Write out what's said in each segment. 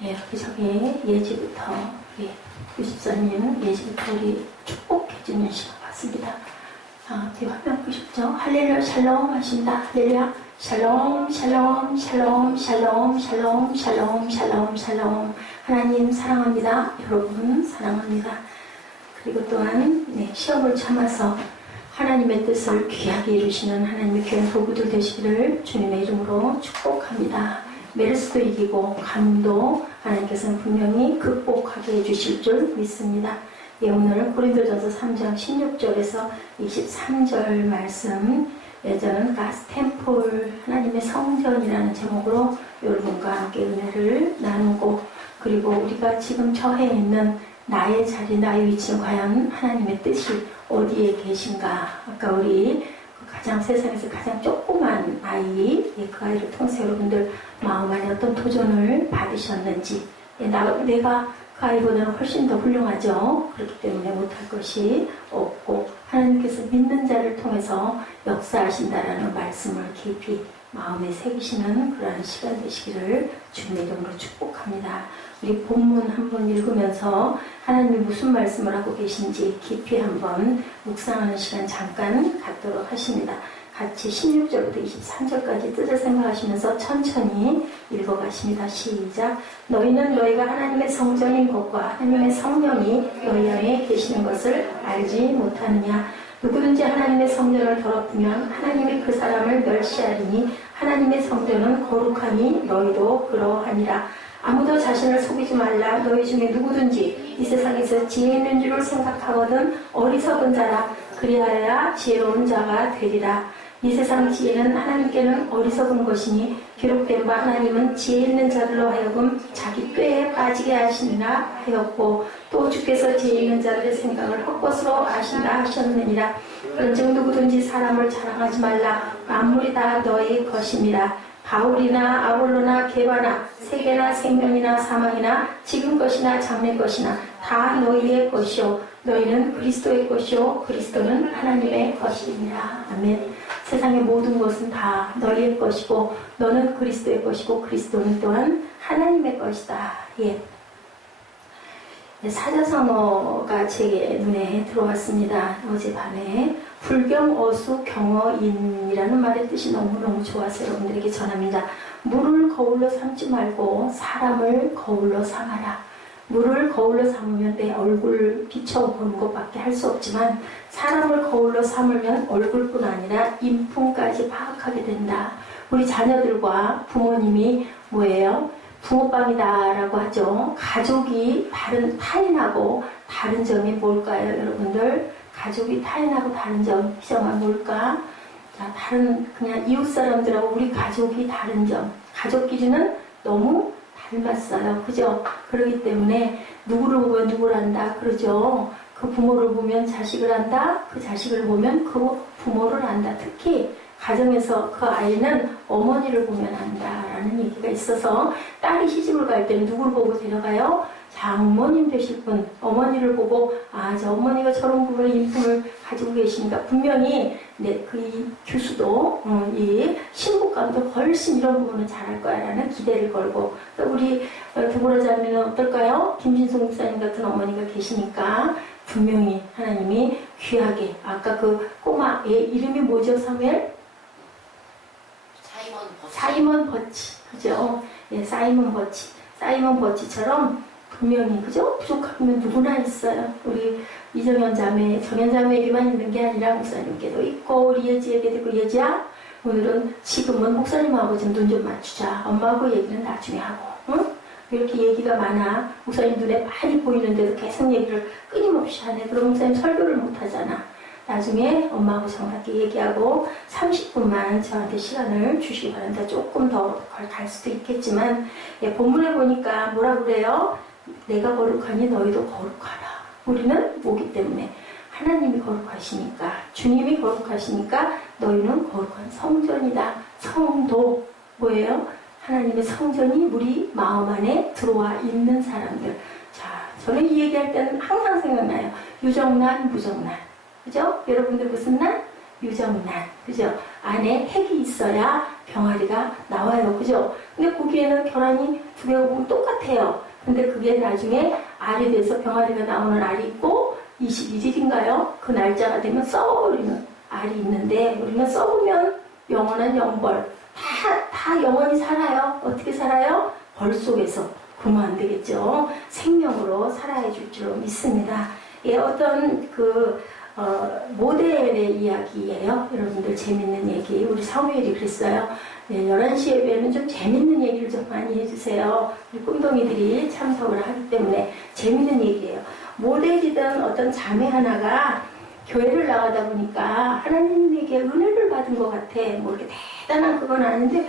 예, 저기 예지부터, 예, 94년 예지부터 우리 축복해주는 시간 같습니다. 뒤에 화면 보십시오. 할렐루야, 샬롬 하신다. 할렐루야, 샬롬, 샬롬, 샬롬, 샬롬, 샬롬, 샬롬, 샬롬, 샬롬. 하나님 사랑합니다. 여러분 사랑합니다. 그리고 또한, 네, 시험을 참아서 하나님의 뜻을 귀하게 이루시는 하나님의 귀한 도구들 되시기를 주님의 이름으로 축복합니다. 메르스도 이기고 감도 하나님께서는 분명히 극복하게 해주실 줄 믿습니다. 예, 오늘 고린도전서 3장 16절에서 23절 말씀, 저는 가스 템플 하나님의 성전이라는 제목으로 여러분과 함께 은혜를 나누고, 그리고 우리가 지금 처해 있는 나의 자리, 나의 위치는 과연 하나님의 뜻이 어디에 계신가. 아까 우리 가장 세상에서 가장 조그만 아이, 그 아이를 통해서 여러분들 마음 안에 어떤 도전을 받으셨는지, 내가 그 아이보다는 훨씬 더 훌륭하죠. 그렇기 때문에 못할 것이 없고 하나님께서 믿는 자를 통해서 역사하신다라는 말씀을 깊이 마음에 새기시는 그러한 시간 되시기를 주님의 이름으로 축복합니다. 우리 본문 한번 읽으면서 하나님이 무슨 말씀을 하고 계신지 깊이 한번 묵상하는 시간 잠깐 갖도록 하십니다. 같이 16절부터 23절까지 뜻을 생각하시면서 천천히 읽어가십니다. 시작. 너희는 너희가 하나님의 성전인 것과 하나님의 성령이 너희 안에 계시는 것을 알지 못하느냐. 누구든지 하나님의 성전을 더럽히면 하나님이 그 사람을 멸시하리니 하나님의 성전은 거룩하니 너희도 그러하니라. 아무도 자신을 속이지 말라. 너희 중에 누구든지 이 세상에서 지혜 있는 줄을 생각하거든 어리석은 자라. 그리하여야 지혜로운 자가 되리라. 이 세상 지혜는 하나님께는 어리석은 것이니 기록된 바 하나님은 지혜 있는 자들로 하여금 자기 꾀에 빠지게 하시니라 하였고, 또 주께서 지혜 있는 자들의 생각을 헛것으로 아신다 하셨느니라. 그런즉 누구든지 사람을 자랑하지 말라. 만물이 다 너희 것임이라. 바울이나 아볼로나 게바나 세계나 생명이나 사망이나 지금 것이나 장래 것이나 다 너희의 것이요 너희는 그리스도의 것이요 그리스도는 하나님의 것입니다. 아멘. 세상의 모든 것은 다 너희의 것이고 너는 그리스도의 것이고 그리스도는 또한 하나님의 것이다. 예. 사자성어가 제 눈에 들어왔습니다. 어젯밤에 불경어수 경어인이라는 말의 뜻이 너무너무 좋아서 여러분들에게 전합니다. 물을 거울로 삼지 말고 사람을 거울로 삼아라. 물을 거울로 삼으면 내 얼굴 비춰보는 것밖에 할 수 없지만 사람을 거울로 삼으면 얼굴뿐 아니라 인품까지 파악하게 된다. 우리 자녀들과 부모님이 뭐예요? 붕어빵이다라고 하죠. 가족이 타인하고 다른 점이 뭘까요, 여러분들? 가족이 타인하고 다른 점, 희정아 뭘까? 자, 다른 그냥 이웃 사람들하고 우리 가족이 다른 점. 가족 기준은 너무 닮았어요. 그죠? 그렇기 때문에 누구를 보면 누구를 안다. 그러죠? 그 부모를 보면 자식을 안다. 그 자식을 보면 그 부모를 안다. 특히 가정에서 그 아이는 어머니를 보면 안다라는 얘기가 있어서 딸이 시집을 갈 때는 누구를 보고 데려가요? 장모님 되실 분, 어머니를 보고 저 어머니가 저런 부분의 인품을 가지고 계시니까 분명히 그 교수도 이 신부감도 훨씬 이런 부분은 잘할 거야 라는 기대를 걸고, 또 우리 드보라 자매는 어떨까요? 김진숙 목사님 같은 어머니가 계시니까 분명히 하나님이 귀하게, 아까 그 꼬마 애 이름이 뭐죠, 사무엘? 사이먼 버치, 그죠? 예, 사이먼 버치처럼 분명히, 그죠? 부족하면 누구나 있어요. 우리 이정현 자매, 정현 자매에게만 있는 게 아니라 목사님께도 있고, 우리 예지에게도 있고, 예지야, 오늘은 지금은 목사님하고 좀 눈 좀 맞추자. 엄마하고 얘기는 나중에 하고, 응? 이렇게 얘기가 많아. 목사님 눈에 많이 보이는데도 계속 얘기를 끊임없이 하네. 그럼 목사님 설교를 못 하잖아. 나중에 엄마하고 정확하게 얘기하고 30분만 저한테 시간을 주시기 바랍니다. 조금 더 갈 수도 있겠지만, 예, 본문에 보니까 뭐라 그래요? 내가 거룩하니 너희도 거룩하라. 우리는 뭐기 때문에? 하나님이 거룩하시니까, 주님이 거룩하시니까 너희는 거룩한 성전이다. 성도 뭐예요? 하나님의 성전이 우리 마음 안에 들어와 있는 사람들. 자, 저는 이 얘기할 때는 항상 생각나요. 유정난, 무정난. 그죠? 여러분들 무슨 날? 유정난. 그죠? 안에 핵이 있어야 병아리가 나와요. 그죠? 근데 거기에는 계란이 두 개가 보면 똑같아요. 근데 그게 나중에 알이 돼서 병아리가 나오는 알이 있고 21일인가요? 그 날짜가 되면 썩어버리는 알이 있는데 우리는 썩으면 영원한 영벌 다 영원히 살아요. 어떻게 살아요? 벌 속에서. 그러면 안 되겠죠. 생명으로 살아야 줄 줄 믿습니다. 예, 어떤 모델의 이야기예요. 여러분들 재밌는 얘기. 우리 사무엘이 그랬어요. 예, 11시 예배는 좀 재밌는 얘기를 좀 많이 해주세요. 우리 꿈동이들이 참석을 하기 때문에 재밌는 얘기예요. 모델이던 어떤 자매 하나가 교회를 나가다 보니까 하나님에게 은혜를 받은 것 같아. 뭐 이렇게 대단한 그건 아닌데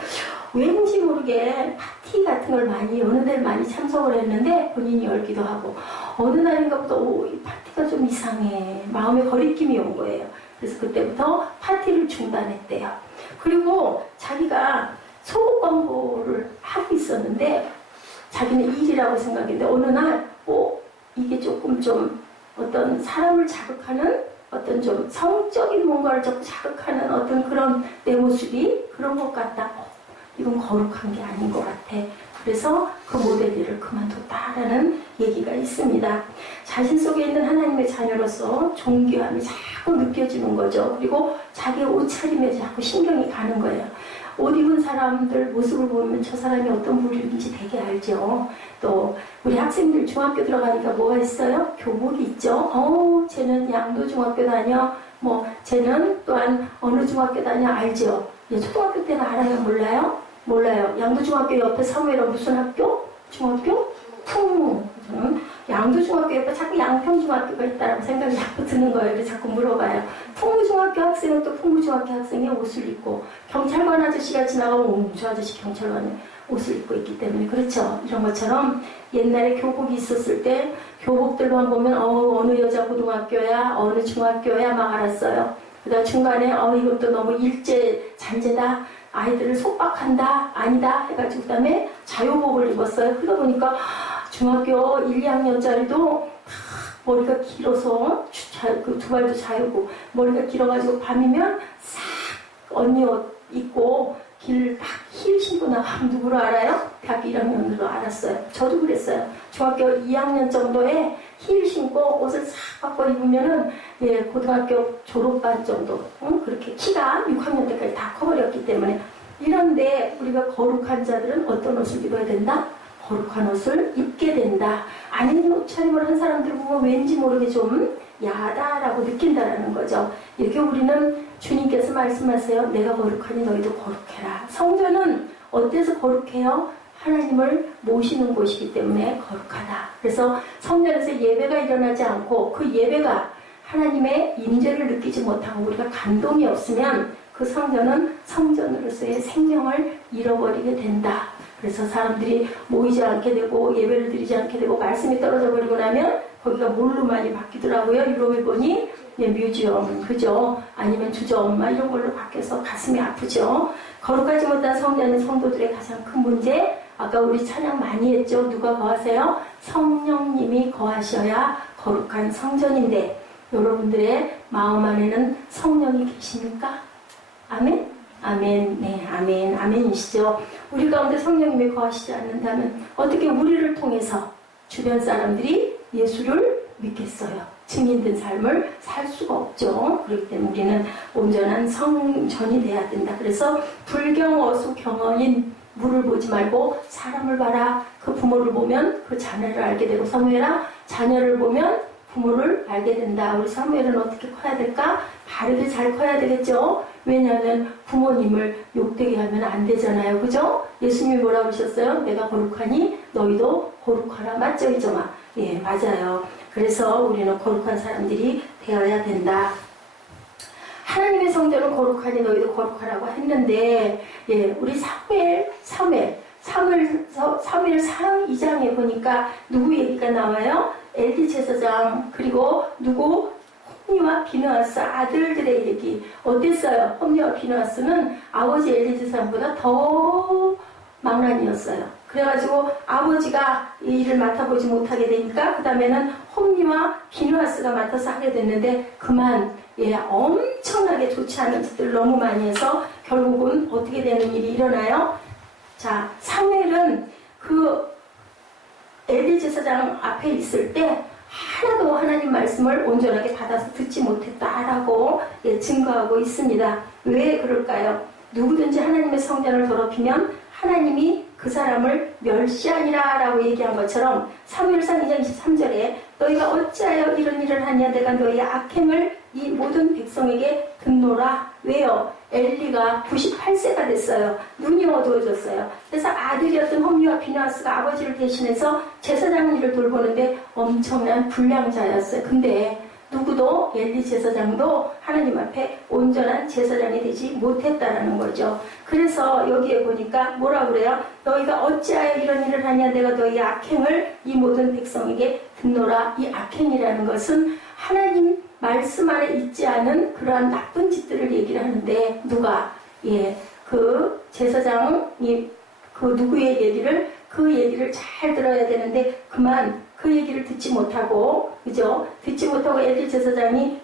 왠지 모르게 파티 같은 걸 어느 날 많이 참석을 했는데 본인이 열기도 하고 어느 날인가 보다 이 파티가 좀 이상해. 마음에 거리낌이 온 거예요. 그래서 그때부터 파티를 중단했대요. 그리고 자기가 속옷 광고를 하고 있었는데 자기는 일이라고 생각했는데 어느 날 이게 조금 좀 어떤 사람을 자극하는 어떤 좀 성적인 뭔가를 자꾸 자극하는 어떤 그런 내 모습이 그런 것 같다. 이건 거룩한 게 아닌 것 같아. 그래서 그 모델 일을 그만뒀다라는 얘기가 있습니다. 자신 속에 있는 하나님의 자녀로서 존귀함이 자꾸 느껴지는 거죠. 그리고 자기의 옷차림에 자꾸 신경이 가는 거예요. 옷 입은 사람들 모습을 보면 저 사람이 어떤 부류인지 되게 알죠. 또 우리 학생들 중학교 들어가니까 뭐가 있어요? 교복이 있죠. 쟤는 양도중학교 다녀. 쟤는 또한 어느 중학교 다녀 알죠. 초등학교 때는 알아요? 몰라요? 몰라요. 양도중학교 옆에 사무엘은 무슨 학교? 중학교? 풍무. 저는 양도중학교 옆에 자꾸 양평중학교가 있다라고 생각이 자꾸 드는 거예요. 그래서 자꾸 물어봐요. 풍무중학교 학생은 또 풍무중학교 학생의 옷을 입고 경찰관 아저씨가 지나가면 저 아저씨 경찰관의 옷을 입고 있기 때문에 그렇죠. 이런 것처럼 옛날에 교복이 있었을 때 교복들만 보면 어느 여자 고등학교야 어느 중학교야 막 알았어요. 그다음 중간에 이건 또 너무 일제 잔재다. 아이들을 속박한다 아니다 해가지고 그다음에 자유복을 입었어요. 그러다 보니까 중학교 1, 2학년짜리도 머리가 길어서 두 발도 자유고 머리가 길어가지고 밤이면 싹 언니 옷 입고 길 막 힐 신고 나가면 누구로 알아요? 대학교 1학년으로 알았어요. 저도 그랬어요. 중학교 2학년 정도에 힐 신고 옷을 싹 바꿔 입으면은 고등학교 졸업반 정도 그렇게 키가 6학년 때까지 다 커버렸기 때문에 이런데 우리가 거룩한 자들은 어떤 옷을 입어야 된다? 거룩한 옷을 입게 된다. 아닌 옷차림을 한 사람들 보면 왠지 모르게 좀 야다라고 느낀다라는 거죠. 이렇게 우리는 주님께서 말씀하세요. 내가 거룩하니 너희도 거룩해라. 성전은 어때서 거룩해요? 하나님을 모시는 곳이기 때문에 거룩하다. 그래서 성전에서 예배가 일어나지 않고 그 예배가 하나님의 임재를 느끼지 못하고 우리가 감동이 없으면 그 성전은 성전으로서의 생명을 잃어버리게 된다. 그래서 사람들이 모이지 않게 되고 예배를 드리지 않게 되고 말씀이 떨어져 버리고 나면 거기가 뭘로 많이 바뀌더라고요. 유럽에 보니 뮤지엄, 그죠? 아니면 주점 이런 걸로 바뀌어서 가슴이 아프죠. 거룩하지 못한 성전의 성도들의 가장 큰 문제, 아까 우리 찬양 많이 했죠. 누가 거하세요? 성령님이 거하셔야 거룩한 성전인데 여러분들의 마음 안에는 성령이 계십니까? 아멘? 아멘, 네, 아멘, 아멘이시죠. 우리 가운데 성령님이 거하시지 않는다면 어떻게 우리를 통해서 주변 사람들이 예수를 믿겠어요? 증인된 삶을 살 수가 없죠. 그렇기 때문에 우리는 온전한 성전이 돼야 된다. 그래서 불경어수 경어인 물을 보지 말고 사람을 봐라. 그 부모를 보면 그 자녀를 알게 되고 사무엘아 자녀를 보면 부모를 알게 된다. 우리 사무엘은 어떻게 커야 될까? 바르게 잘 커야 되겠죠. 왜냐하면 부모님을 욕되게 하면 안 되잖아요. 그죠? 예수님이 뭐라고 하셨어요? 내가 거룩하니 너희도 거룩하라. 맞죠? 이정아? 예, 맞아요. 그래서 우리는 거룩한 사람들이 되어야 된다. 하나님의 성전은 거룩하니 너희도 거룩하라고 했는데 우리 사무엘 2장에 보니까 누구 얘기가 나와요? 엘리 제사장 그리고 누구? 홈니와 비느하스 아들들의 얘기 어땠어요? 홈니와 비느하스는 아버지 엘리 제사장보다 더 망나니였어요. 그래가지고 아버지가 이 일을 맡아보지 못하게 되니까 그 다음에는 홈리와 비누아스가 맡아서 하게 됐는데 그만 엄청나게 좋지 않은 짓들을 너무 많이 해서 결국은 어떻게 되는 일이 일어나요? 자, 사무엘은 그 엘리 제사장 앞에 있을 때 하나도 하나님 말씀을 온전하게 받아서 듣지 못했다라고 증거하고 있습니다. 왜 그럴까요? 누구든지 하나님의 성전을 더럽히면 하나님이 그 사람을 멸시하니라 라고 얘기한 것처럼 사무엘상 2장 23절에 너희가 어찌하여 이런 일을 하냐 내가 너희의 악행을 이 모든 백성에게 듣노라. 왜요? 엘리가 98세가 됐어요. 눈이 어두워졌어요. 그래서 아들이었던 홈리와 비누아스가 아버지를 대신해서 제사장 일을 돌보는데 엄청난 불량자였어요. 근데 누구도 엘리 제사장도 하나님 앞에 온전한 제사장이 되지 못했다라는 거죠. 그래서 여기에 보니까 뭐라 그래요? 너희가 어찌하여 이런 일을 하냐 내가 너희 악행을 이 모든 백성에게 듣노라. 이 악행이라는 것은 하나님 말씀 안에 있지 않은 그러한 나쁜 짓들을 얘기를 하는데 누가 그 제사장이 그 누구의 얘기를 그 얘기를 잘 들어야 되는데 그만 그 얘기를 듣지 못하고 그죠? 듣지 못하고 엘리 제사장이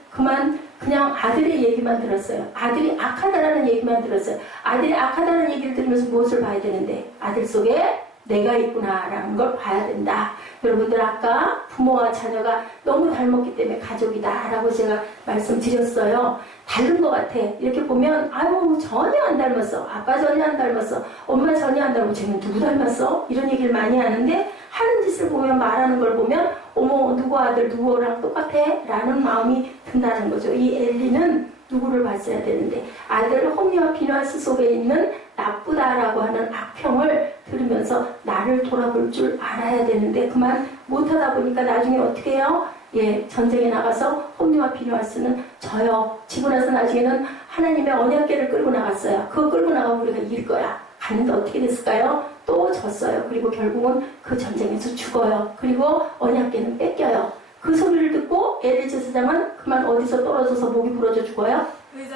그냥 아들의 얘기만 들었어요. 아들이 악하다라는 얘기만 들었어요. 아들이 악하다는 얘기를 들으면서 무엇을 봐야 되는데 아들 속에 내가 있구나라는 걸 봐야 된다. 여러분들 아까 부모와 자녀가 너무 닮았기 때문에 가족이다라고 제가 말씀드렸어요. 다른 것 같아. 이렇게 보면 아유 전혀 안 닮았어. 아빠 전혀 안 닮았어. 엄마 전혀 안 닮았어. 쟤는 누구 닮았어? 이런 얘기를 많이 하는데 하는 짓을 보면 말하는 걸 보면 어머 누구 아들 누구랑 똑같아? 라는 마음이 든다는 거죠. 이 엘리는 누구를 봤어야 되는데 아들 홈리와 비누아스 속에 있는 나쁘다라고 하는 악평을 들으면서 나를 돌아볼 줄 알아야 되는데 그만 못하다 보니까 나중에 어떻게 해요? 전쟁에 나가서 홈리와 비누아스는 져요. 지고 나서 나중에는 하나님의 언약궤를 끌고 나갔어요. 그거 끌고 나가면 우리가 이길 거야. 갔는데 어떻게 됐을까요? 또 졌어요. 그리고 결국은 그 전쟁에서 죽어요. 그리고 언약궤는 뺏겨요. 그 소리를 듣고 엘리 제사장은 그만 어디서 떨어져서 목이 부러져 죽어요?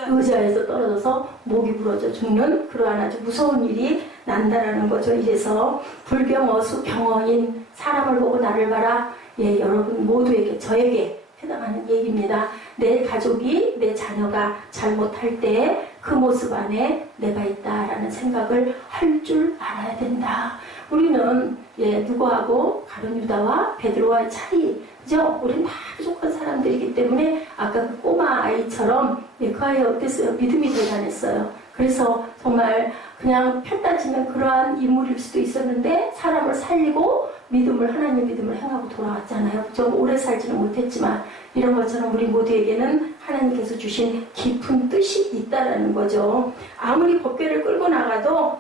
의자에서 떨어져서 목이 부러져 죽는 그러한 아주 무서운 일이 난다라는 거죠. 이래서 불병어수 병어인 사람을 보고 나를 봐라. 여러분 모두에게 저에게 해당하는 얘기입니다. 내 가족이 내 자녀가 잘못할 때 그 모습 안에 내가 있다라는 생각을 할 줄 알아야 된다. 우리는 누구하고 가룟 유다와 베드로와의 차이 그죠? 우리는 다 부족한 사람들이기 때문에 아까 그 꼬마 아이처럼 그 아이 어땠어요? 믿음이 대단했어요. 그래서 정말 그냥 편 따지면 그러한 인물일 수도 있었는데 사람을 살리고 하나님 믿음을 행하고 돌아왔잖아요. 좀 오래 살지는 못했지만 이런 것처럼 우리 모두에게는 하나님께서 주신 깊은 뜻이 있다라는 거죠. 아무리 법궤를 끌고 나가도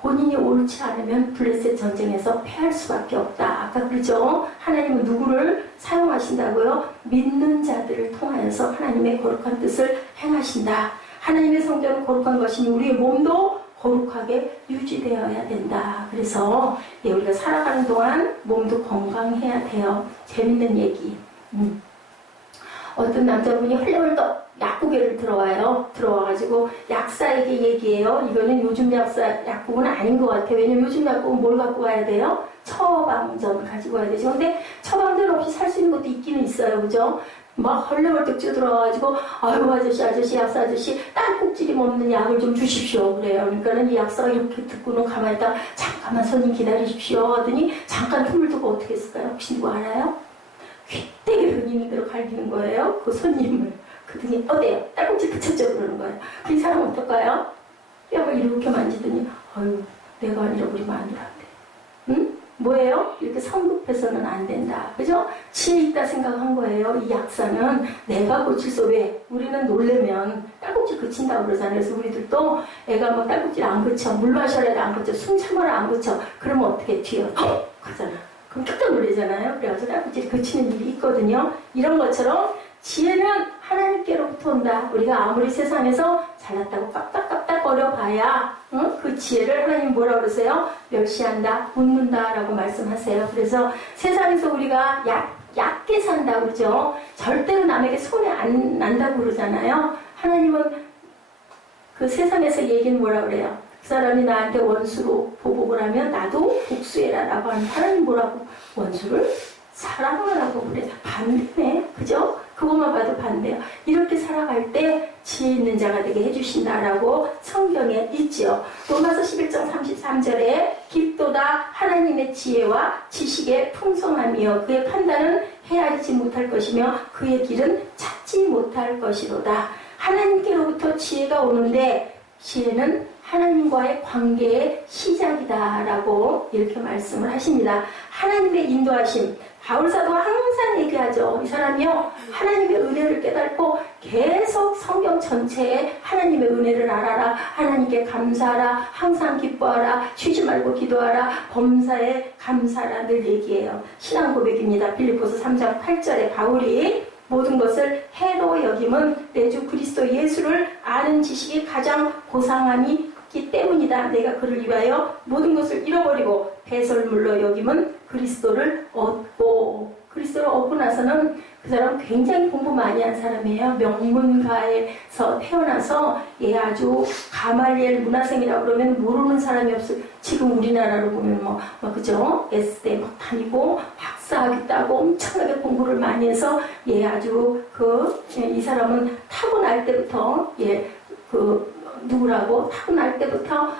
본인이 옳지 않으면 블레셋 전쟁에서 패할 수밖에 없다. 아까 그러죠? 하나님은 누구를 사용하신다고요? 믿는 자들을 통하여서 하나님의 거룩한 뜻을 행하신다. 하나님의 성전은 거룩한 것이니 우리의 몸도 거룩하게 유지되어야 된다. 그래서 우리가 살아가는 동안 몸도 건강해야 돼요. 재밌는 얘기. 어떤 남자분이 헐레벌떡 약국에를 들어와가지고 약사에게 얘기해요. 이거는 요즘 약국은 아닌 것 같아요. 왜냐면 요즘 약국은 뭘 갖고 가야 돼요? 처방전 가지고 가야 되죠. 근데 처방전 없이 살 수 있는 것도 있기는 있어요. 그죠? 막 헐레벌떡 뛰어들어와가지고 아유 아저씨 약사 아저씨 딸꾹질이 없는 약을 좀 주십시오 그래요. 그러니까는 이 약사가 이렇게 듣고는 가만히 있다가 잠깐만 손님 기다리십시오 하더니 잠깐 틈을 두고 어떻게 했을까요? 혹시 누구 알아요? 휘대게 은인으로 갈기는 거예요. 그 손님을. 그더니 어때요? 딸꾹질 그쳤죠? 그러는 거예요. 그 사람은 어떨까요? 뼈를 이렇게 만지더니 아유 내가 아니라 우리 마누라인데 응? 뭐예요? 이렇게 성급해서는 안 된다. 그죠? 지혜 있다 생각한 거예요. 이 약사는 내가 고칠 수 왜? 우리는 놀래면 딸꾹질 그친다고 그러잖아요. 그래서 우리들도 애가 뭐 딸꾹질 안 그쳐. 물 마셔라 해도 안 그쳐. 숨 참아라 안 그쳐. 그러면 어떻게 튀어? 가잖아. 그럼 깜짝 놀라잖아요. 그래서 딸꾹질 그치는 일이 있거든요. 이런 것처럼 지혜는 하나님께로부터 온다. 우리가 아무리 세상에서 잘났다고 깝딱깝딱 거려봐야 그 지혜를 하나님 뭐라 그러세요? 멸시한다, 웃는다 라고 말씀하세요. 그래서 세상에서 우리가 얕게 산다 그러죠. 절대로 남에게 손해 안 난다고 그러잖아요. 하나님은 그 세상에서 얘기는 뭐라 그래요? 그 사람이 나한테 원수로 보복을 하면 나도 복수해라 라고 하는 하나님 뭐라고? 원수를 사랑하라고 그래. 반대네. 그죠? 그것만 봐도 반대야. 이렇게 살아갈 때 지혜 있는 자가 되게 해주신다라고 성경에 있지요. 로마서 11장 33절에 깊도다 하나님의 지혜와 지식의 풍성함이여 그의 판단은 헤아리지 못할 것이며 그의 길은 찾지 못할 것이로다. 하나님께로부터 지혜가 오는데 지혜는 하나님과의 관계의 시작이다라고 이렇게 말씀을 하십니다. 하나님의 인도하심. 바울사도가 항상 얘기하죠. 이 사람이요 하나님의 은혜를 깨닫고 계속 성경 전체에 하나님의 은혜를 알아라. 하나님께 감사하라. 항상 기뻐하라. 쉬지 말고 기도하라. 범사에 감사하라. 늘 얘기해요. 신앙 고백입니다. 빌립보서 3장 8절에 바울이 모든 것을 해로 여김은 내 주 그리스도 예수를 아는 지식이 가장 고상함이 있기 때문이다. 내가 그를 위하여 모든 것을 잃어버리고 배설물로 여김은 그리스도를 얻고 그리스도를 얻고 나서는 그 사람 굉장히 공부 많이 한 사람이에요. 명문가에서 태어나서 아주 가말리엘 문화생이라고 그러면 모르는 사람이 없어요. 지금 우리나라로 보면 그죠? S대 막 다니고 박사학위 따고 엄청나게 공부를 많이 해서 아주 이 사람은 타고날 때부터 누구라고 타고날 때부터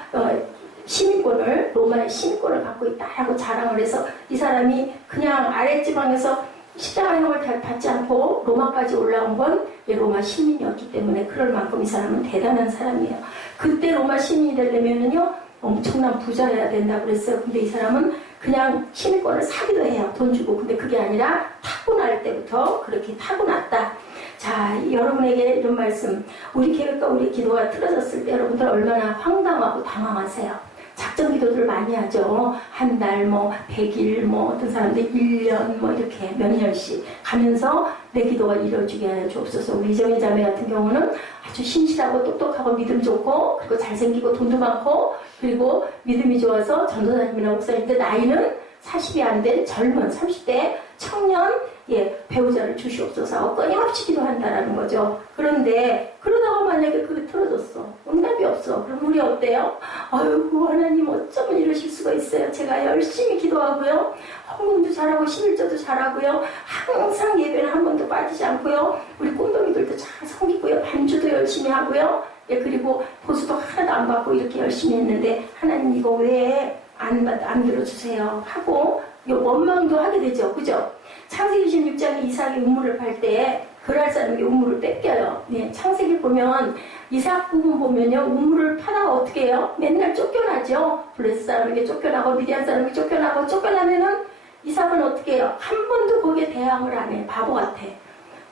시민권을 로마의 시민권을 갖고 있다라고 자랑을 해서 이 사람이 그냥 아랫지방에서 십자가형을 받지 않고 로마까지 올라온 건 로마 시민이었기 때문에 그럴 만큼 이 사람은 대단한 사람이에요. 그때 로마 시민이 되려면은요 엄청난 부자여야 된다고 그랬어요. 근데 이 사람은 그냥 시민권을 사기도 해요. 돈 주고. 근데 그게 아니라 타고날 때부터 그렇게 타고났다. 자, 여러분에게 이런 말씀. 우리 계획과 우리 기도가 틀어졌을 때 여러분들 얼마나 황당하고 당황하세요. 작전 기도들을 많이 하죠. 한 달, 100일, 어떤 사람들 1년, 이렇게 몇 년씩 가면서 내 기도가 이루어지게 하여 주옵소서. 우리 이정희 자매 같은 경우는 아주 신실하고 똑똑하고 믿음 좋고, 그리고 잘생기고 돈도 많고, 그리고 믿음이 좋아서 전도사님이나 목사님인데 나이는 40이 안 된 젊은 30대 청년, 배우자를 주시옵소서. 끊임없이 기도한다라는 거죠. 그런데 그러다가 만약에 그게 틀어졌어. 응답이 없어. 그럼 우리 어때요? 아이고 하나님 어쩌면 이러실 수가 있어요. 제가 열심히 기도하고요. 헌금도 잘하고 11조도 잘하고요. 항상 예배는 한 번도 빠지지 않고요. 우리 꿈동이들도 잘 섬기고요. 반주도 열심히 하고요. 그리고 보수도 하나도 안 받고 이렇게 열심히 했는데 하나님 이거 왜 안 들어주세요 하고 원망도 하게 되죠. 그죠? 창세기 26장에 이삭이 우물을 팔 때 그랄 사람이 우물을 뺏겨요. 창세기 보면 이삭 부분 보면요. 우물을 파다가 어떻게 해요? 맨날 쫓겨나죠. 블레스 사람에게 쫓겨나고 미디안 사람에게 쫓겨나고 쫓겨나면은 이삭은 어떻게 해요? 한 번도 거기에 대항을 안 해. 바보 같아.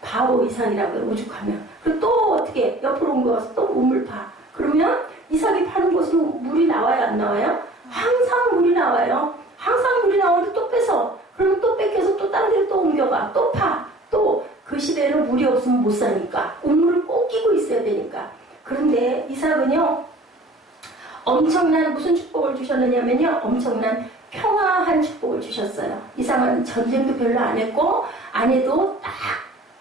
바보 이삭이라고 해요. 오죽하면. 그리고 또 어떻게 옆으로 옮겨가서 또 우물 파. 그러면 이삭이 파는 곳으로 물이 나와요? 안 나와요? 항상 물이 나와요. 항상 물이 나오는데 또 뺏어. 그러면 또 뺏겨서 또 다른 데로 또 옮겨가. 또 파. 또 그 시대에는 물이 없으면 못 사니까. 우물을 꼭 끼고 있어야 되니까. 그런데 이삭은요. 엄청난 무슨 축복을 주셨느냐면요. 엄청난 평화한 축복을 주셨어요. 이삭은 전쟁도 별로 안 했고 안 해도 딱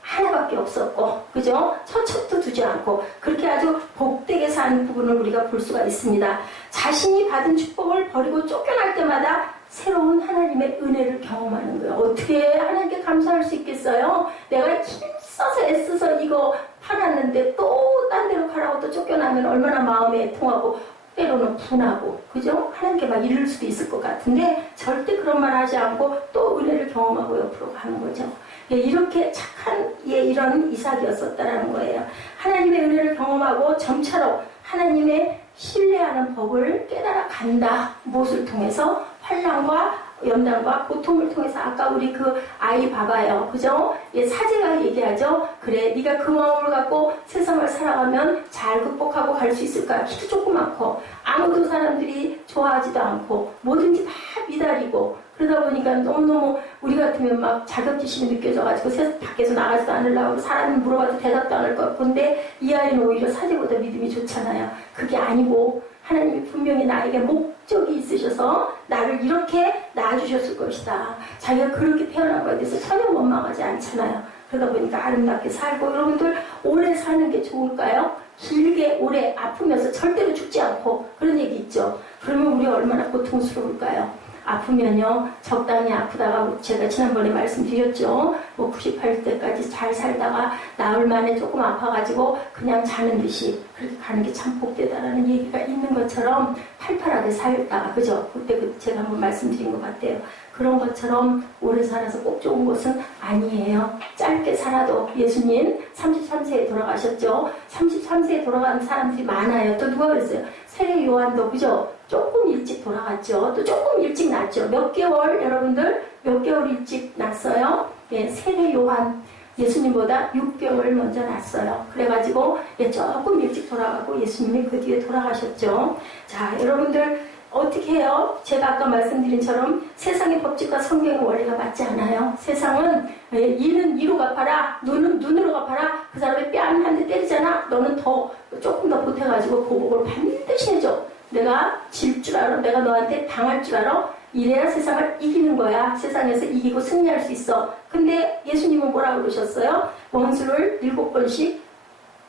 하나밖에 없었고 그죠? 처첩도 두지 않고 그렇게 아주 복되게 산 부분을 우리가 볼 수가 있습니다. 자신이 받은 축복을 버리고 쫓겨날 때마다 새로운 하나님의 은혜를 경험하는 거예요. 어떻게 하나님께 감사할 수 있겠어요? 내가 힘써서 애써서 이거 팔았는데 또 딴 데로 가라고 또 쫓겨나면 얼마나 마음에 애통하고 때로는 분하고 그죠? 하나님께 막 이를 수도 있을 것 같은데 절대 그런 말 하지 않고 또 은혜를 경험하고 옆으로 가는 거죠. 이렇게 착한 이런 이삭이었었다라는 거예요. 하나님의 은혜를 경험하고 점차로 하나님의 신뢰하는 법을 깨달아 간다. 무엇을 통해서? 환난과 연단과 고통을 통해서 아까 우리 그 아이 봐봐요. 그죠? 사제가 얘기하죠. 그래 네가 그 마음을 갖고 세상을 살아가면 잘 극복하고 갈 수 있을까? 키도 조그맣고 아무도 사람들이 좋아하지도 않고 뭐든지 다 미달이고 그러다 보니까 너무너무 우리 같으면 막 자격지심이 느껴져가지고 밖에서 나가지도 않으려고 사람이 물어봐도 대답도 안 할 것 같은데 이 아이는 오히려 사제보다 믿음이 좋잖아요. 그게 아니고 하나님이 분명히 나에게 목적이 있으셔서 나를 이렇게 낳아주셨을 것이다. 자기가 그렇게 태어난 거에 대해서 전혀 원망하지 않잖아요. 그러다 보니까 아름답게 살고, 여러분들 오래 사는 게 좋을까요? 길게 오래 아프면서 절대로 죽지 않고, 그런 얘기 있죠. 그러면 우리 얼마나 고통스러울까요? 아프면요, 적당히 아프다가 제가 지난번에 말씀드렸죠. 뭐 98세까지 잘 살다가 나흘 만에 조금 아파가지고 그냥 자는 듯이 그렇게 가는 게 참 복되다라는 얘기가 있는 것처럼 팔팔하게 살다가, 그죠? 그때 제가 한번 말씀드린 것 같아요. 그런 것처럼 오래 살아서 꼭 좋은 것은 아니에요. 짧게 살아도 예수님 33세에 돌아가셨죠. 33세에 돌아간 사람들이 많아요. 또 누가 그랬어요? 세례 요한도, 그죠? 조금 일찍 돌아갔죠. 또 조금 일찍 났죠. 몇 개월, 여러분들? 몇 개월 일찍 났어요? 예, 세례 요한. 예수님보다 6개월 먼저 났어요. 그래가지고, 예, 조금 일찍 돌아가고 예수님이 그 뒤에 돌아가셨죠. 자, 여러분들, 어떻게 해요? 제가 아까 말씀드린 처럼 세상의 법칙과 성경의 원리가 맞지 않아요. 세상은 이는 이로 갚아라, 눈은 눈으로 갚아라. 그 사람의 뺨 한 대 때리잖아. 너는 더 조금 더 보태가지고 보복을 반드시 해줘. 내가 질 줄 알아. 내가 너한테 당할 줄 알아. 이래야 세상을 이기는 거야. 세상에서 이기고 승리할 수 있어. 근데 예수님은 뭐라고 그러셨어요? 원수를 7번씩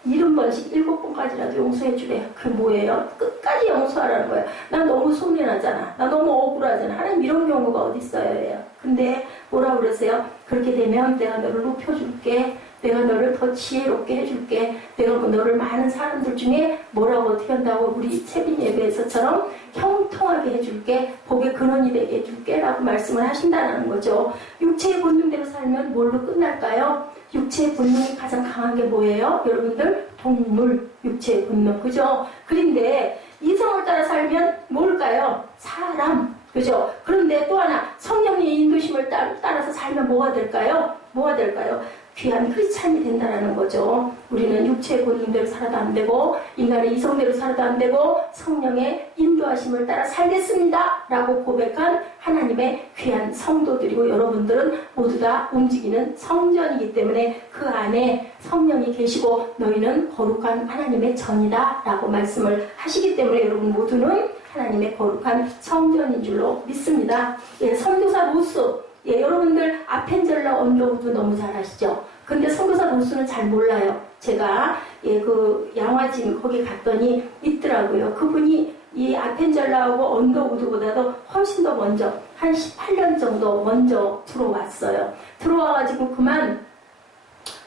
70번씩 7번까지라도 용서해 주래요. 그게 뭐예요? 끝까지 용서하라는 거예요. 난 너무 손해나잖아. 나 너무 억울하잖아. 하나님 이런 경우가 어디 있어요? 근데 뭐라고 그러세요? 그렇게 되면 내가 너를 높여줄게. 내가 너를 더 지혜롭게 해줄게. 내가 너를 많은 사람들 중에 뭐라고 어떻게 한다고 우리 세빈 예배에서처럼 형통하게 해줄게. 복의 근원이 되게 해줄게. 라고 말씀을 하신다는 거죠. 육체의 본능대로 살면 뭘로 끝날까요? 육체의 본능이 가장 강한 게 뭐예요? 여러분들? 동물, 육체의 본능. 그죠? 그런데 이성을 따라 살면 뭘까요? 사람. 그죠? 그런데 또 하나, 성령의 인도심을 따라서 살면 뭐가 될까요? 뭐가 될까요? 귀한 크리스찬이 된다는 거죠. 우리는 육체의 본능대로 살아도 안 되고, 인간의 이성대로 살아도 안 되고, 성령의 인도하심을 따라 살겠습니다. 라고 고백한 하나님의 귀한 성도들이고, 여러분들은 모두 다 움직이는 성전이기 때문에 그 안에 성령이 계시고, 너희는 거룩한 하나님의 전이다. 라고 말씀을 하시기 때문에 여러분 모두는 하나님의 거룩한 성전인 줄로 믿습니다. 예, 선교사 로스. 예, 여러분들 아펜젤러 언더우드 너무 잘 아시죠? 근데 선교사 로스는 잘 몰라요. 제가 그 양화진 거기 갔더니 있더라고요. 그분이 이 아펜젤러하고 언더우드보다도 훨씬 더 먼저 한 18년 정도 먼저 들어왔어요. 들어와가지고 그만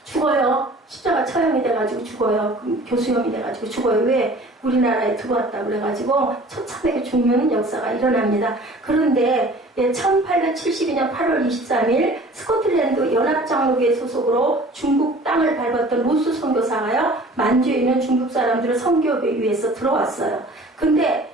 죽어요. 십자가 처형이 돼가지고 죽어요. 교수형이 돼가지고 죽어요. 왜? 우리나라에 들어왔다 그래가지고 처참하게 죽는 역사가 일어납니다. 그런데 1872년 8월 23일 스코틀랜드 연합장로교회 소속으로 중국 땅을 밟았던 로스 선교사가요, 만주에 있는 중국 사람들을 선교하기 위해서 들어왔어요. 근데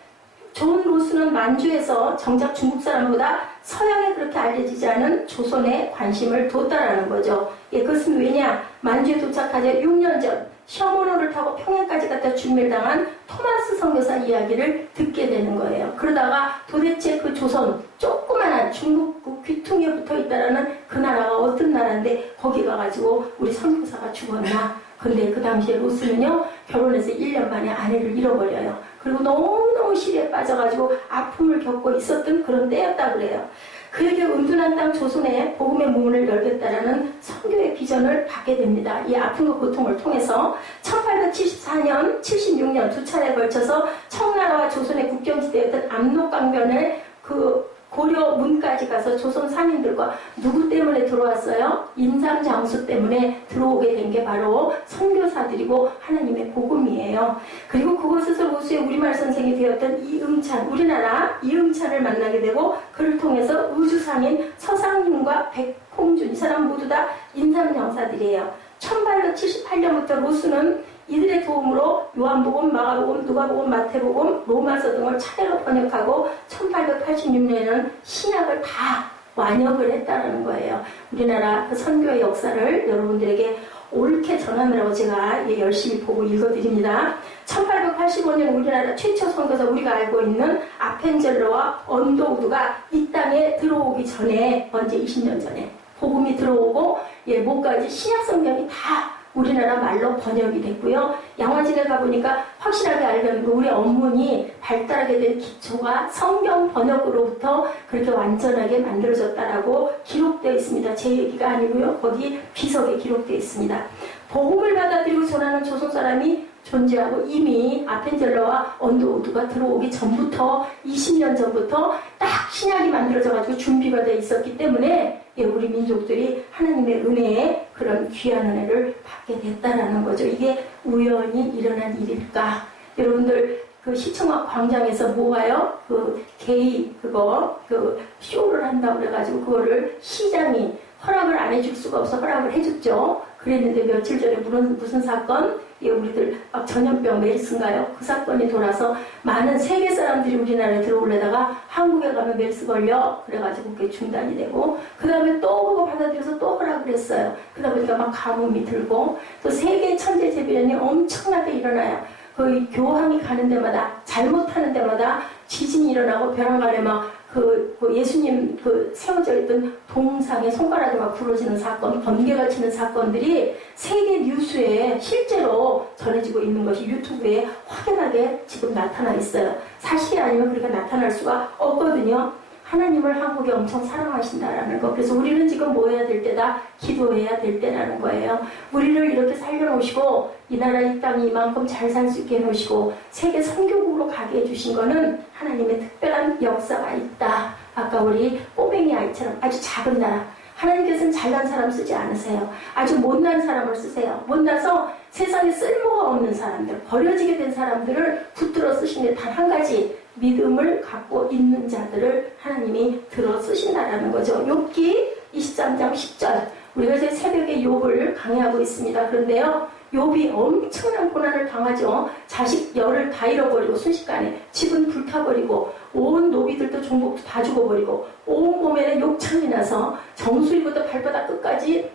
존 로스는 만주에서 정작 중국 사람보다 서양에 그렇게 알려지지 않은 조선에 관심을 뒀다라는 거죠. 예, 그것은 왜냐? 만주에 도착하자 6년 전 셔먼호를 타고 평양까지 갔다 준멸당한 토마스 선교사 이야기를 듣게 되는 거예요. 그러다가 도대체 그 조선, 조그만한 중국 그 귀퉁이에 붙어 있다라는 그 나라가 어떤 나라인데 거기 가가지고 우리 선교사가 죽었나? 근데 그 당시에 로스는요, 결혼해서 1년 만에 아내를 잃어버려요. 그리고 너무너무 시리에 빠져가지고 아픔을 겪고 있었던 그런 때였다 그래요. 그에게 은둔한 땅 조선에 복음의 문을 열겠다라는 선교의 비전을 받게 됩니다. 이 아픔과 고통을 통해서 1874년, 76년 두 차례에 걸쳐서 청나라와 조선의 국경지대였던 압록강변을 그 고려 문까지 가서 조선 상인들과 누구 때문에 들어왔어요? 인삼장수 때문에 들어오게 된 게 바로 선교사들이고 하나님의 복음이에요. 그리고 그곳에서 로스의 우리말 선생이 되었던 이응찬, 우리나라 이응찬을 만나게 되고 그를 통해서 우주상인 서상윤과 백홍준, 이 사람 모두 다 인삼장사들이에요. 1878년부터 로스는 이들의 도움으로 요한복음, 마가복음, 누가복음, 마태복음, 로마서 등을 차례로 번역하고 1886년에는 신약을 다 완역을 했다는 거예요. 우리나라 그 선교의 역사를 여러분들에게 옳게 전하느라고 제가 열심히 보고 읽어드립니다. 1885년 우리나라 최초 선교사 우리가 알고 있는 아펜젤러와 언더우드가 이 땅에 들어오기 전에, 언제 20년 전에 복음이 들어오고 뭐까지 신약 성경이 다 우리나라 말로 번역이 됐고요. 양화진에 가보니까 확실하게 알려는 거 우리 언문이 발달하게 된 기초가 성경 번역으로부터 그렇게 완전하게 만들어졌다라고 기록되어 있습니다. 제 얘기가 아니고요. 거기 비석에 기록되어 있습니다. 복음을 받아들이고 전하는 조선 사람이 존재하고 이미 아펜젤러와 언더우드가 들어오기 전부터 20년 전부터 딱 신약이 만들어져가지고 준비가 돼 있었기 때문에 우리 민족들이 하나님의 은혜에 그런 귀한 은혜를 받게 됐다라는 거죠. 이게 우연히 일어난 일일까? 여러분들 그 시청학 광장에서 모아요. 그 게이 그 쇼를 한다고 그래가지고 그거를 시장이 허락을 안 해줄 수가 없어 허락을 해줬죠. 그랬는데 며칠 전에 무슨 사건? 우리들 막 전염병 메르스인가요? 그 사건이 돌아서 많은 세계 사람들이 우리나라에 들어오려다가 한국에 가면 메르스 걸려. 그래가지고 그게 중단이 되고 그 다음에 또 그거 받아들여서 또 허락을 했어요. 그러다 보니까 막 가뭄이 들고 또 세계 천재재변이 엄청나게 일어나요. 그 교황이 가는 데마다 잘못하는 데마다 지진이 일어나고 벼랑간에 막 그 예수님 그 세워져 있던 동상에 손가락이 막 부러지는 사건, 번개가 치는 사건들이 세계 뉴스에 실제로 전해지고 있는 것이 유튜브에 확연하게 지금 나타나 있어요. 사실이 아니면 그렇게 나타날 수가 없거든요. 하나님을 한국에 엄청 사랑하신다라는 거. 그래서 우리는 지금 뭐 해야 될 때다? 기도해야 될 때라는 거예요. 우리를 이렇게 살려놓으시고 이 나라 이 땅이 이만큼 잘 살 수 있게 해놓으시고 세계 선교국으로 가게 해주신 거는 하나님의 특별한 역사가 있다. 아까 우리 꼬맹이 아이처럼 아주 작은 나라. 하나님께서는 잘난 사람 쓰지 않으세요. 아주 못난 사람을 쓰세요. 못나서 세상에 쓸모가 없는 사람들, 버려지게 된 사람들을 붙들어 쓰시는 단 한 가지 믿음을 갖고 있는 자들을 하나님이 들어 쓰신다라는 거죠. 욥기 23장 10절. 우리가 이제 새벽에 욥을 강의하고 있습니다. 그런데요, 욥이 엄청난 고난을 당하죠. 자식 열을 다 잃어버리고 순식간에 집은 불타버리고 온 노비들도 종복도 다 죽어버리고 온 몸에는 욕창이 나서 정수리부터 발바닥 끝까지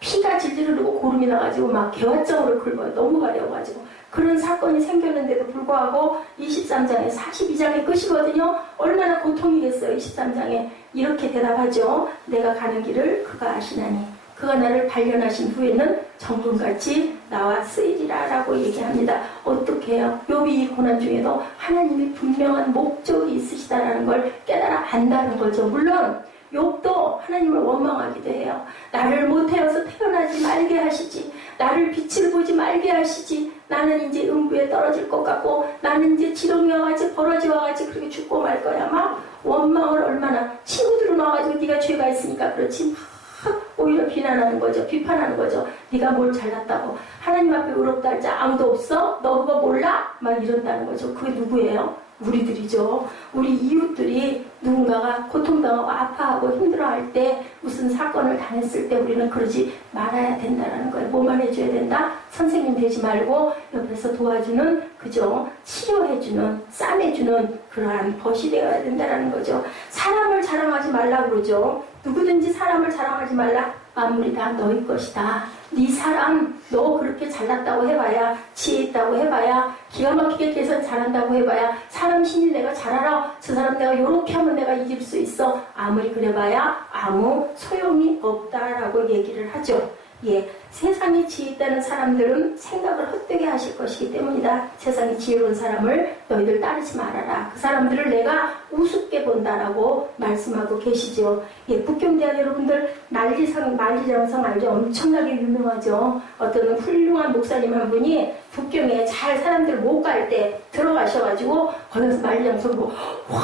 피가 질질 흐르고 고름이 나가지고 막 개화장으로 긁어요. 너무 가려워가지고. 그런 사건이 생겼는데도 불구하고 23장에 42장의 끝이거든요. 얼마나 고통이겠어요. 23장에 이렇게 대답하죠. 내가 가는 길을 그가 아시나니 그가 나를 발견하신 후에는 정금같이 나와 쓰이리라 라고 얘기합니다. 어떻게 해요? 욥이 이 고난 중에도 하나님이 분명한 목적이 있으시다라는 걸 깨달아 안다는 거죠. 물론 욥도 하나님을 원망하기도 해요. 나를 못하여서 태어나지 말게 하시지. 나를 빛을 보지 말게 하시지. 나는 이제 음부에 떨어질 것 같고 나는 이제 지렁이와 같이 버러지와 같이 그렇게 죽고 말 거야. 막 원망을 얼마나 친구들은 와가지고 네가 죄가 있으니까 그렇지 막 오히려 비난하는 거죠. 비판하는 거죠. 네가 뭘 잘났다고. 하나님 앞에 의롭다 할 자 아무도 없어? 너 그거 몰라? 막 이런다는 거죠. 그게 누구예요? 우리들이죠. 우리 이웃들이 누군가가 고통당하고 아파하고 힘들어할 때 무슨 사건을 당했을 때 우리는 그러지 말아야 된다는 거예요. 뭐만 해줘야 된다? 선생님 되지 말고 옆에서 도와주는 그죠? 치료해주는 싸매주는 그러한 벗이 되어야 된다는 거죠. 사람을 자랑하지 말라 그러죠. 누구든지 사람을 자랑하지 말라. 만물이 다 너희 것이다. 네 사람 너 그렇게 잘났다고 해봐야 지혜 있다고 해봐야 기가 막히게 계산 잘한다고 해봐야 사람 신일 내가 잘 알아. 저 사람 내가 요렇게 하면 내가 이길 수 있어. 아무리 그래봐야 아무 소용이 없다라고 얘기를 하죠. 예, 세상에 지혜 있다는 사람들은 생각을 헛되게 하실 것이기 때문이다. 세상에 지혜로운 사람을 너희들 따르지 말아라. 그 사람들을 내가 우습게 본다라고 말씀하고 계시죠. 예, 북경대학 여러분들 만리장성 알죠? 엄청나게 유명하죠. 어떤 훌륭한 목사님 한 분이 북경에 잘 사람들 못 갈 때 들어가셔가지고 거기서 만리장성 보고 와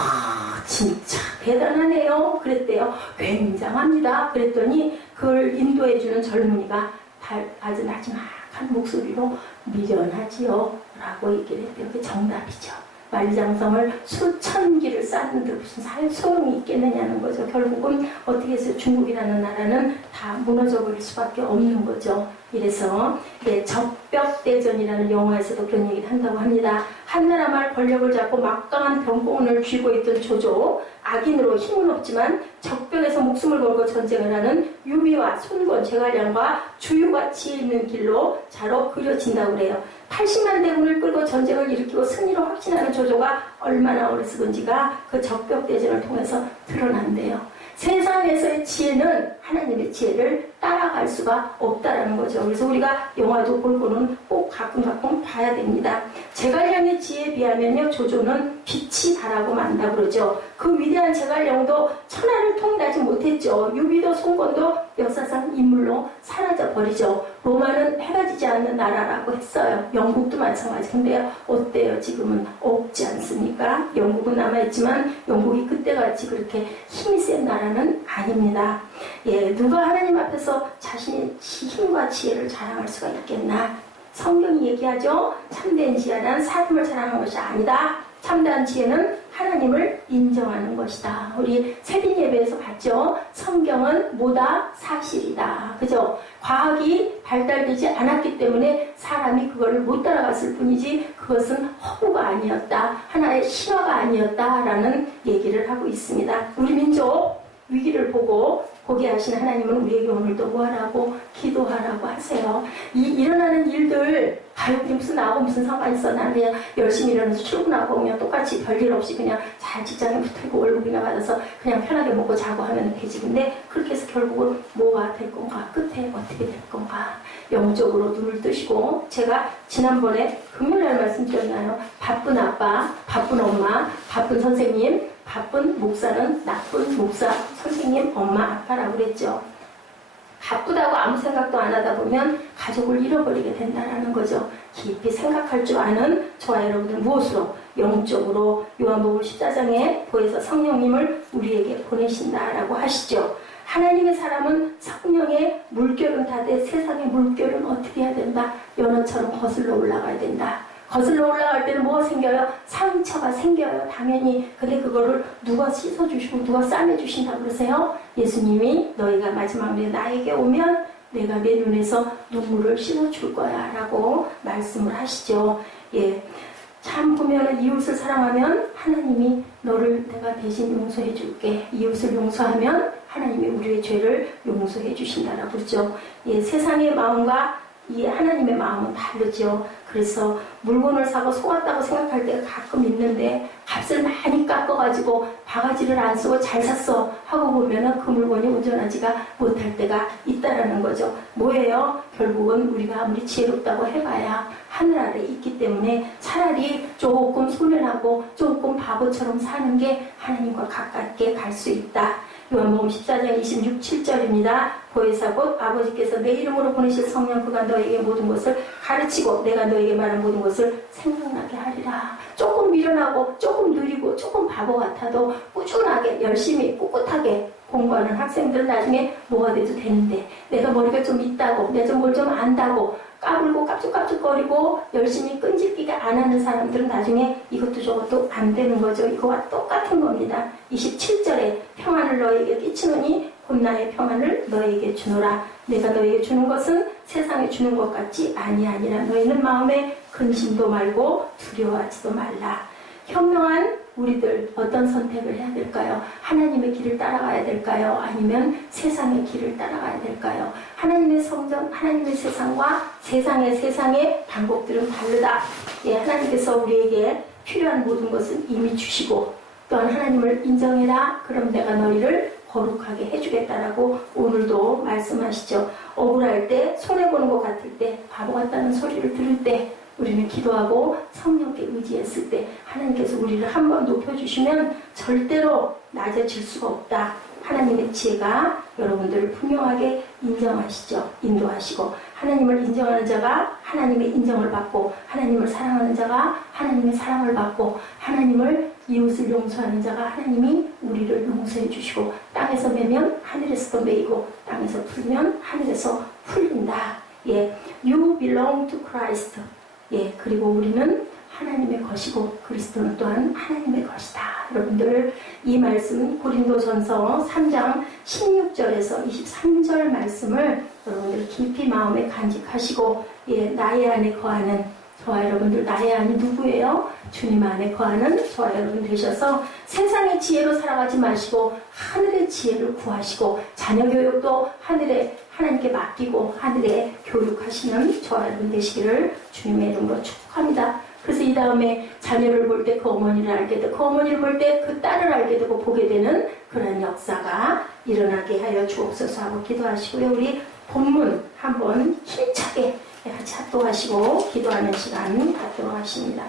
진짜 대단하네요. 그랬대요. 굉장합니다. 그랬더니 그걸 인도해주는 젊은이가 아주 나지막한 목소리로 미련하지요 라고 얘기를 했대요. 그게 정답이죠. 만리장성을 수천 기를 쌓는데 무슨 소용이 있겠느냐는 거죠. 결국은 어떻게 해서 중국이라는 나라는 다 무너져버릴 수밖에 없는 거죠. 이래서 적벽대전이라는 영화에서도 그런 얘기를 한다고 합니다. 한나라말 권력을 잡고 막강한 병공을 쥐고 있던 조조, 악인으로 힘은 없지만 적벽에서 목숨을 걸고 전쟁을 하는 유비와 손권, 제갈량과 주유같이 있는 길로 자로 그려진다고 그래요. 80만 대군을 끌고 전쟁을 일으키고 승리로 확신하는 조조가 얼마나 어리석은지가 그 적벽대전을 통해서 드러난대요. 세상에서의 지혜는 하나님의 지혜를 따라갈 수가 없다라는 거죠. 그래서 우리가 영화도 볼 거는 꼭 가끔 봐야 됩니다. 제갈량의 지혜에 비하면요, 조조는 빛이 달하고 만다 그러죠. 그 위대한 제갈량도 천하를 통일하지 못했죠. 유비도 송건도 역사상 인물로 사라져 버리죠. 로마는 해가 지지 않는 나라라고 했어요. 영국도 마찬가지. 근데 어때요? 지금은 없지 않습니까? 영국은 남아있지만 영국이 그때같이 그렇게 힘이 센 나라는 아닙니다. 예, 누가 하나님 앞에서 자신의 힘과 지혜를 자랑할 수가 있겠나? 성경이 얘기하죠. 참된 지혜란 사람을 자랑하는 것이 아니다. 참된 지혜는 하나님을 인정하는 것이다. 우리 세빈 예배에서 봤죠. 성경은 뭐다? 사실이다. 그죠? 과학이 발달되지 않았기 때문에 사람이 그거를 못 따라갔을 뿐이지 그것은 허구가 아니었다. 하나의 신화가 아니었다라는 얘기를 하고 있습니다. 우리 민족 위기를 보고 보게 하신 하나님은 우리에게 오늘도 뭐하라고? 기도하라고 하세요. 일어나는 일들, 우리 무슨 나하고 무슨 상관이 있어? 나는 그냥 열심히 일어나서 출근하고 그냥 똑같이 별일 없이 그냥 잘 직장에 붙어있고 월급이나 받아서 그냥 편하게 먹고 자고 하면 되지. 근데 그렇게 해서 결국은 뭐가 될 건가? 끝에 어떻게 될 건가? 영적으로 눈을 뜨시고, 제가 지난번에 금요일날 말씀드렸나요? 바쁜 아빠, 바쁜 엄마, 바쁜 선생님, 바쁜 목사는 나쁜 목사, 선생님, 엄마, 아빠라고 그랬죠. 바쁘다고 아무 생각도 안 하다 보면 가족을 잃어버리게 된다는 거죠. 깊이 생각할 줄 아는 저와 여러분들 무엇으로? 영적으로 요한복음 14장에 보혜사 성령님을 우리에게 보내신다라고 하시죠. 하나님의 사람은 성령의 물결은 다돼 세상의 물결은 어떻게 해야 된다? 연어처럼 거슬러 올라가야 된다. 거슬러 올라갈 때는 뭐가 생겨요? 상처가 생겨요. 당연히. 근데 그거를 누가 씻어주시고 누가 싸매주신다고 그러세요? 예수님이 너희가 마지막 날 나에게 오면 내가 내 눈에서 눈물을 씻어줄 거야 라고 말씀을 하시죠. 예. 참 보면 이웃을 사랑하면 하나님이 너를 내가 대신 용서해 줄게. 이웃을 용서하면 하나님이 우리의 죄를 용서해 주신다라고 그러죠. 예, 세상의 마음과 이 하나님의 마음은 다르죠. 그래서 물건을 사고 속았다고 생각할 때가 가끔 있는데 값을 많이 깎아가지고 바가지를 안 쓰고 잘 샀어 하고 보면은 그 물건이 온전하지가 못할 때가 있다라는 거죠. 뭐예요? 결국은 우리가 아무리 지혜롭다고 해봐야 하늘 아래 있기 때문에 차라리 조금 소련하고 조금 바보처럼 사는 게 하나님과 가깝게 갈 수 있다. 요한복음 14장 26, 7절입니다. 보혜사 곧 아버지께서 내 이름으로 보내실 성령 그가 너에게 모든 것을 가르치고 내가 너에게 말한 모든 것을 생각나게 하리라. 조금 미련하고 조금 느리고 조금 바보 같아도 꾸준하게 열심히 꿋꿋하게 공부하는 학생들은 나중에 뭐가 돼도 되는데, 내가 머리가 좀 있다고 내가 좀 뭘 좀 안다고 까불고 깝죽깝죽거리고 열심히 끈질기게 안 하는 사람들은 나중에 이것도 저것도 안 되는 거죠. 이거와 똑같은 겁니다. 27절에 평안을 너에게 끼치노니 곧 나의 평안을 너에게 주노라. 내가 너에게 주는 것은 세상에 주는 것 같지 아니하니라. 너희는 마음에 근심도 말고 두려워하지도 말라. 현명한 우리들 어떤 선택을 해야 될까요? 하나님의 길을 따라가야 될까요? 아니면 세상의 길을 따라가야 될까요? 하나님의 성전, 하나님의 세상과 세상의 방법들은 다르다. 예, 하나님께서 우리에게 필요한 모든 것은 이미 주시고, 또한 하나님을 인정해라. 그럼 내가 너희를 거룩하게 해주겠다라고 오늘도 말씀하시죠. 억울할 때, 손해보는 것 같을 때, 바보 같다는 소리를 들을 때, 우리는 기도하고 성령께 의지했을 때 하나님께서 우리를 한번 높여주시면 절대로 낮아질 수가 없다. 하나님의 지혜가 여러분들을 분명하게 인정하시죠. 인도하시고, 하나님을 인정하는 자가 하나님의 인정을 받고, 하나님을 사랑하는 자가 하나님의 사랑을 받고, 하나님을 이웃을 용서하는 자가 하나님이 우리를 용서해 주시고, 땅에서 매면 하늘에서도 매이고 땅에서 풀면 하늘에서 풀린다. 예, You belong to Christ. 예, 그리고 우리는 하나님의 것이고 그리스도는 또한 하나님의 것이다. 여러분들, 이 말씀은 고린도전서 3장 16절에서 23절 말씀을 여러분들 깊이 마음에 간직하시고, 예, 나의 안에 거하는 저와 여러분들, 나의 안이 누구예요? 주님 안에 거하는 저와 여러분 되셔서 세상의 지혜로 살아가지 마시고 하늘의 지혜를 구하시고, 자녀 교육도 하나님께 맡기고 하늘에 교육하시는 저와 여러분 되시기를 주님의 이름으로 축복합니다. 그래서 이 다음에 자녀를 볼 때 그 어머니를 알게 되고 그 어머니를 볼 때 그 딸을 알게 되고 보게 되는 그런 역사가 일어나게 하여 주옵소서 하고 기도하시고요. 우리 본문 한번 힘차게 같이 합독하시고 기도하는 시간 갖도록 하십니다.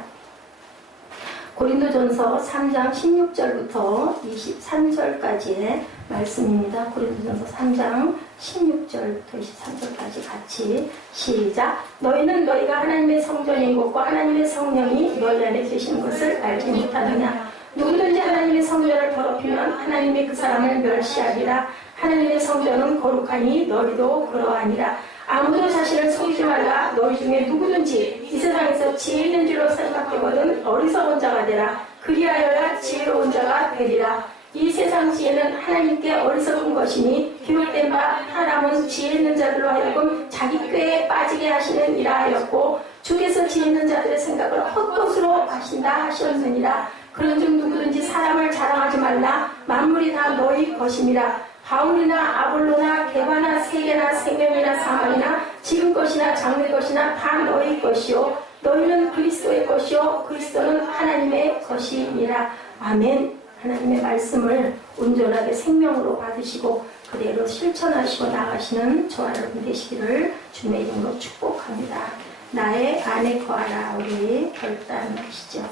고린도전서 3장 16절부터 23절까지의 말씀입니다. 고린도전서 3장 16절부터 23절까지 같이 시작. 너희는 너희가 하나님의 성전인 것과 하나님의 성령이 너희 안에 계시는 것을 알지 못하느냐. 누구든지 하나님의 성전을 더럽히면 하나님이 그 사람을 멸시하리라. 하나님의 성전은 거룩하니 너희도 그러하니라. 아무도 자신을 속이지 말라. 너희 중에 누구든지 이 세상에서 지혜 있는 줄로 생각되거든 어리석은 자가 되라. 그리하여야 지혜로운 자가 되리라. 이 세상 지혜는 하나님께 어리석은 것이니 기록된 바 사람은 지혜 있는 자들로 하여금 자기 꾀에 빠지게 하시는 이라 하였고 주께서 지혜 있는 자들의 생각을 헛것으로 하신다 하셨느니라. 그런즉 누구든지 사람을 자랑하지 말라. 만물이 다 너희 것임이라. 바울이나 아볼로나 게바나 세계나 생명이나 사망이나 지금 것이나 장래 것이나 다 너희 것이요 너희는 그리스도의 것이요 그리스도는 하나님의 것이니라. 아멘. 하나님의 말씀을 온전하게 생명으로 받으시고 그대로 실천하시고 나가시는 저와 여러분 되시기를 주님의 이름으로 축복합니다. 나의 안에 거하라. 우리 결단하시죠.